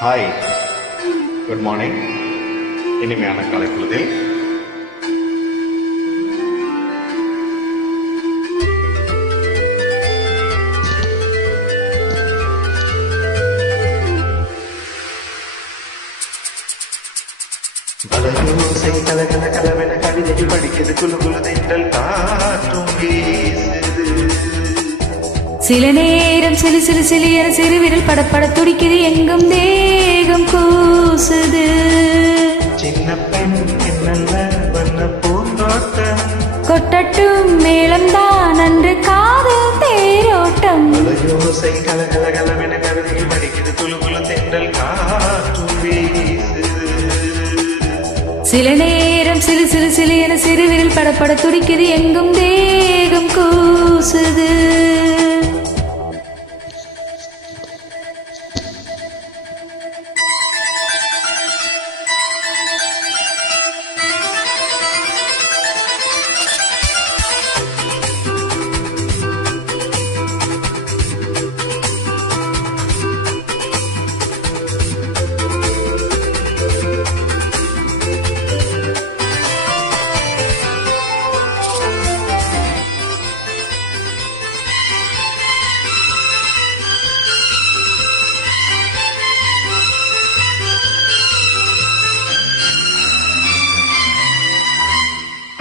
Hi, good morning. இனிமையான காலை பொழுதில் பலயோசை கலகல கலவென கவிதைகள் படிக்கிறது, குழு குழு தென்றல் காற்றும் வீசுது. சில நேரம் சிலு சிலு சிலு என சிறுவிரல் படப்பட துடிக்குது, எங்கும் தேகம் கூசுது. சின்ன பெண் என்னல்ல வண்ண பூந்தோட்டம், கொட்டட்டும் மேளம்தான் அன்று காதல் தேரோட்டம். பலயோசை கலகல கலவென கவிதைகள் படிக்கிறது, குழு குழு தென்றல் காற்றும் வீசுது. சில நேரம் சிலு சிலு சிலு என சிறுவிரல் படப்பட துடிக்குது, எங்கும் தேகம் கூசுது.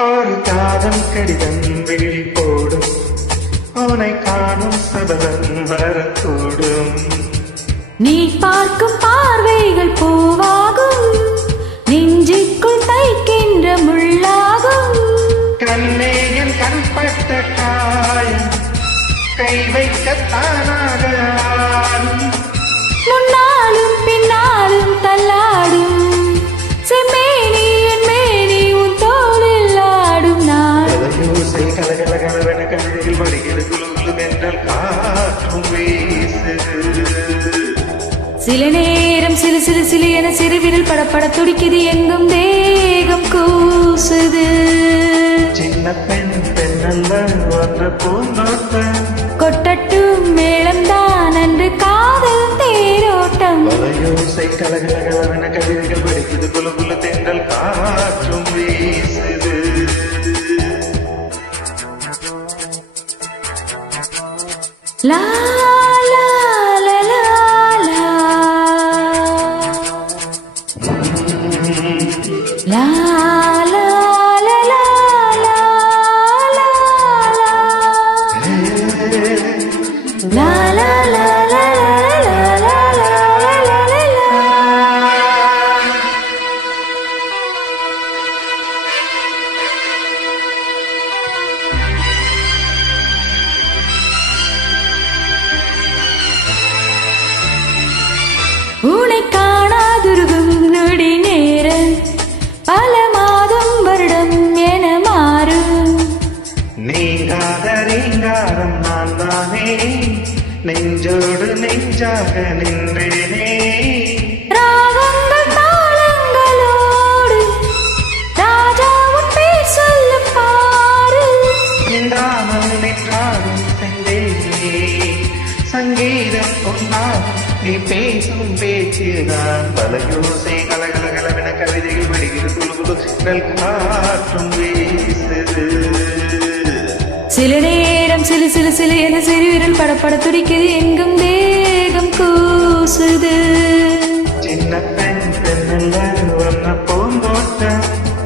ஒரு காதல் கடிதம் வெளி போடும், உன்னை காணும் சபலம் வரக்கூடும். நீ பார்க்கும் பார்வைகள் பூவாகும், நெஞ்சுக்குள் தைக்கின்ற முள்ளாகும். கண்ணே என் கண்பட்ட காயம் கை வைக்கத்தானாக ஆடும். முன்னாலும் பின்னாலும் தள்ளாடும் செம்மேனி என் மேனி உன் தோளில் ஆடும் நாள். பலயோசை கலகல கலவென கவிதைகள் படிக்கிறது, குழு குழு தென்றல் காற்றும் வீசுது. சில நேரம் சிலு சிலு சிலு என சிறுவிரல் படப்பட துடிக்குது, எங்கும் தேகம் கூசுது. சின்ன பெண் பெண்ணல்ல வந்த பூந்தோட்டம், கொட்டட்டும் மேளம்தான் அன்று காதல் தேரோட்டம். பலயோசை கலகல கலவென கவிதைகள் படிக்கிறது, குழு குழு தென்றல் காற்றும் வீசுது. லா லா லா லா லா. லா லா லா லா லா லா. லா லா லா லா லா லா லா லா லா. உனை காணாதுருகும் நொடி நேரம் பல மாதம் வருடம் என மாறும். நீங்காத ரீங்காரம் நான் தானே, நெஞ்சோடு நெஞ்சாக நின்றேனே. ராகங்கள் தாளங்களோடு ராஜாவும் பேர் சொல்லும் பாரு. நின்றாமல் நின்றாலும் சென்றேனே, சங்கீதம் பொன்னாகும் நீ பேசும் பேச்சுதான். பலயோசை கலகல கலவென கவிதைகள் படிக்கிறது, குழு குழு தென்றல் காற்றும் வீசுது. சில நேரம் சிலு சிலு சிலு என சிறுவிரல் படப்பட துடிக்குது, எங்கும் தேகம் கூசுது. சின்ன பெண் பெண்ணல்ல வண்ண பூந்தோட்டம்,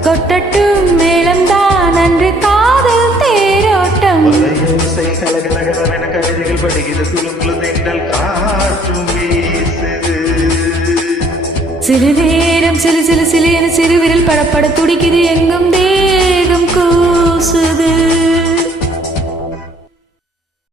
கொட்டட்டும் மேளம்தான் அன்று காதல் தேரோட்டம். பலயோசை கலகல கலவென கவிதைகள் படிக்கிறது, குழு குழு தென்றல் காற்றும் வீசுது. சில நேரம் சிலு சிலு சிலு என சிறுவிரல் படப்பட துடிக்குது, எங்கும்